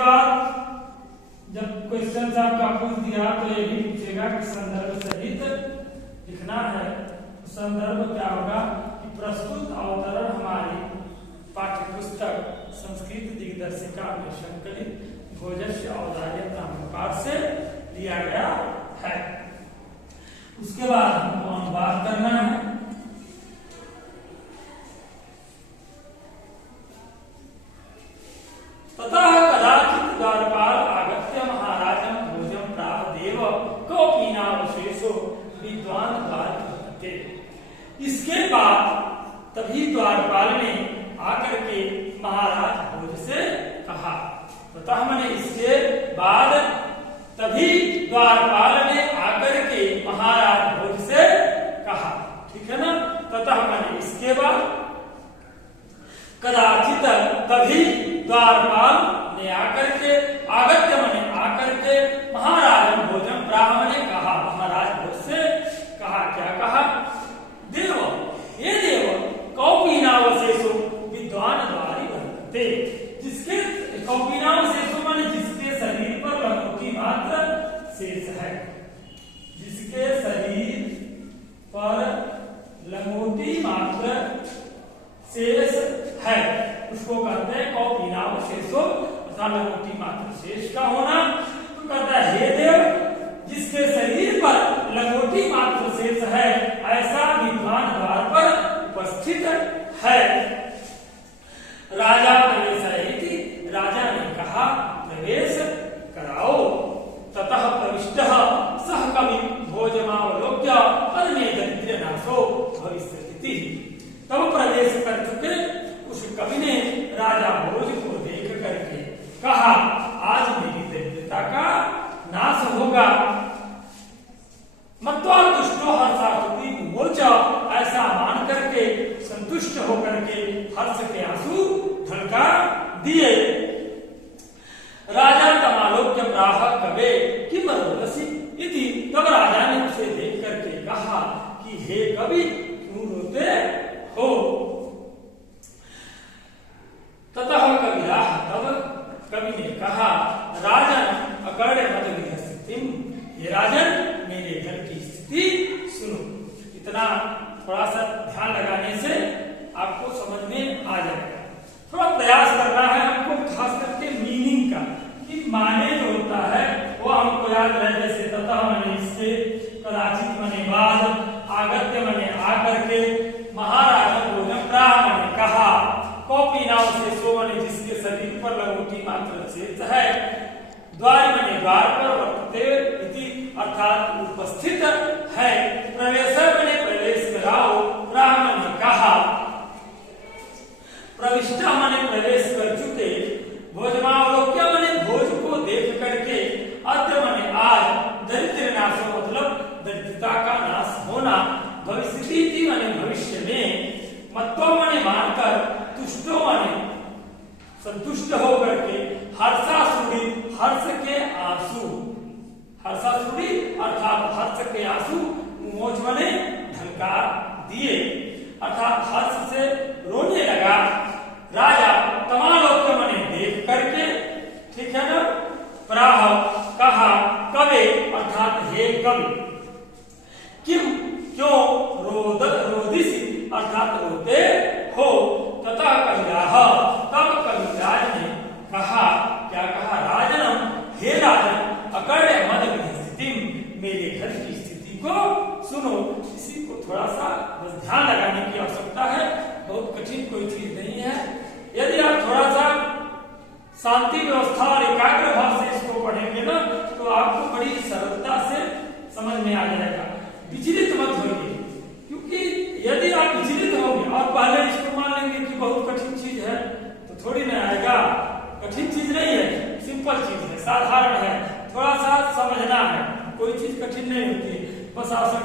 बाद जब क्वेश्चन आपका पूछ दिया तो ये भी पूछेगा कि संदर्भ सहित लिखना है। तो संदर्भ क्या होगा कि प्रस्तुत अवतरण हमारी पाठ्यपुस्तक संस्कृत दिग्दर्शिका में संकलित भोजस्य औदार्य नामक पाठ से लिया गया है। उसके बाद हमको अनुवाद करना है। ततः कदाचित् द्वारपाल आगत्य महाराजं भोजं प्राह देव कौपीनावशेषो विद्वान द्वारपालके। इसके बाद तभी द्वारपाल ने आकर के महाराज भोज से कहा। ततः मैंने इसके बाद तभी द्वारपाल ने आकर के महाराज भोज से कहा। ठीक है ना। ततः मैंने इसके बाद कदाचित तभी द्वारपाल ने आकर के आगत्य मैंने आकर के महाराज भोजन ब्राह्मण ने कहा। महाराज भोज से कहा। क्या कहा? देव हे देव कौपीनावशेषो विद्वान द्वारी बनते। जिसके कौपीनावशेषो माने जिसके शरीर पर लंगोटी मात्र शेष है। जिसके शरीर पर लंगोटी मात्र शेष है उसको कहते हैं कौपीनावशेषो अर्थात लंगोटी मात्र शेष का होना। तो कहता है हे देव जिसके शरीर पर लंगोटी मात्र शेष है ऐसा विद्वान द्वार पर उपस्थित है। राजा प्रवेश राजा ने कहा प्रवेश कराओ। ततः प्रविष्टः सह कवि भोजमावलोक्य अन्य दरिद्र नाशो भविष्यति। तब प्रवेश कर चुके उस कवि ने राजा भोज को देख करके कहा आज मेरी दरिद्रता का नाश होगा। मत्वा तुष्टो हर्षासुति मोच ऐसा मान करके संतुष्ट होकर के हर्ष के आंसू ढलका दिए। राजा तमालोक्य प्राह कवे किम रोदसी इति। तब राजा ने उसे देख करके कहा कि हे कवि क्यों रोते हो। ततः कविराह तब कवि ने कहा राजन अकर्ण्य मद स्थिति। ये राजन मेरे घर की स्थिति सुनो। इतना थोड़ा सा ध्यान लगाने से आपको समझ में आ जाएगा। थोड़ा प्रयास करना है हमको खास करके मीनिंग का कि माने जो होता है वो हमको याद रहे। जैसे तथा मैंने इससे कदाचित मैंने बाद आगत्य मैंने आकर के महाराज भोजन प्राह मैंने कहा कौपीनावशेषो मैंने जिसके शरीर पर लंगोटी मात्र शेष है द्वार मैंने द्वार पर वर्तते इति अर्थात उपस्थित है। प्रवेश मैंने प्रवेश कराओ। ब्राह्मण ने कहा प्रविष्ट मैंने प्रवेश कर चुके। भोजमावलोक्य मैंने भोज को देख करके अद्य मैंने आज दरिद्र नाशो मतलब दरिद्रता का नाश होना। भविष्यति मैंने भविष्य में। मत्तो मैंने मानकर तुष्टो मैंने संतुष्ट होकर के हर्षासुरी हर्ष के आंसू। हर्षासुरी अर्थात हर्ष के आंसू मोच मैंने ढलका दिए अर्थात हर्ष से रोने लगा। राजा तमालोक्य मैंने देख करके ठीक है ना। प्राह कहा कवे अर्थात हे कवि किम क्यों रोदिसी अर्थात रोते हो। तथा कविराह तब कविराज ने कहा। क्या कहा? राजनम हे राजन अकर्ण्य मद स्थिति मेरे घर की स्थिति को सुनो। इसी को थोड़ा सा बस ध्यान लगाने की आवश्यकता है। बहुत कठिन कोई चीज नहीं है। यदि आप थोड़ा सा शांति व्यवस्था और एकाग्र भाव से इसको पढ़ेंगे ना तो आपको बड़ी सरलता से समझ में आ जाएगा। विचलित मत होइए क्योंकि यदि आप विचलित होंगे और पहले इसको मान लेंगे कि बहुत कठिन चीज है तो थोड़ी ना आएगा। कठिन चीज नहीं है, सिंपल चीज है, साधारण है। थोड़ा सा समझना है, कोई चीज कठिन नहीं होती, बस आवश्यक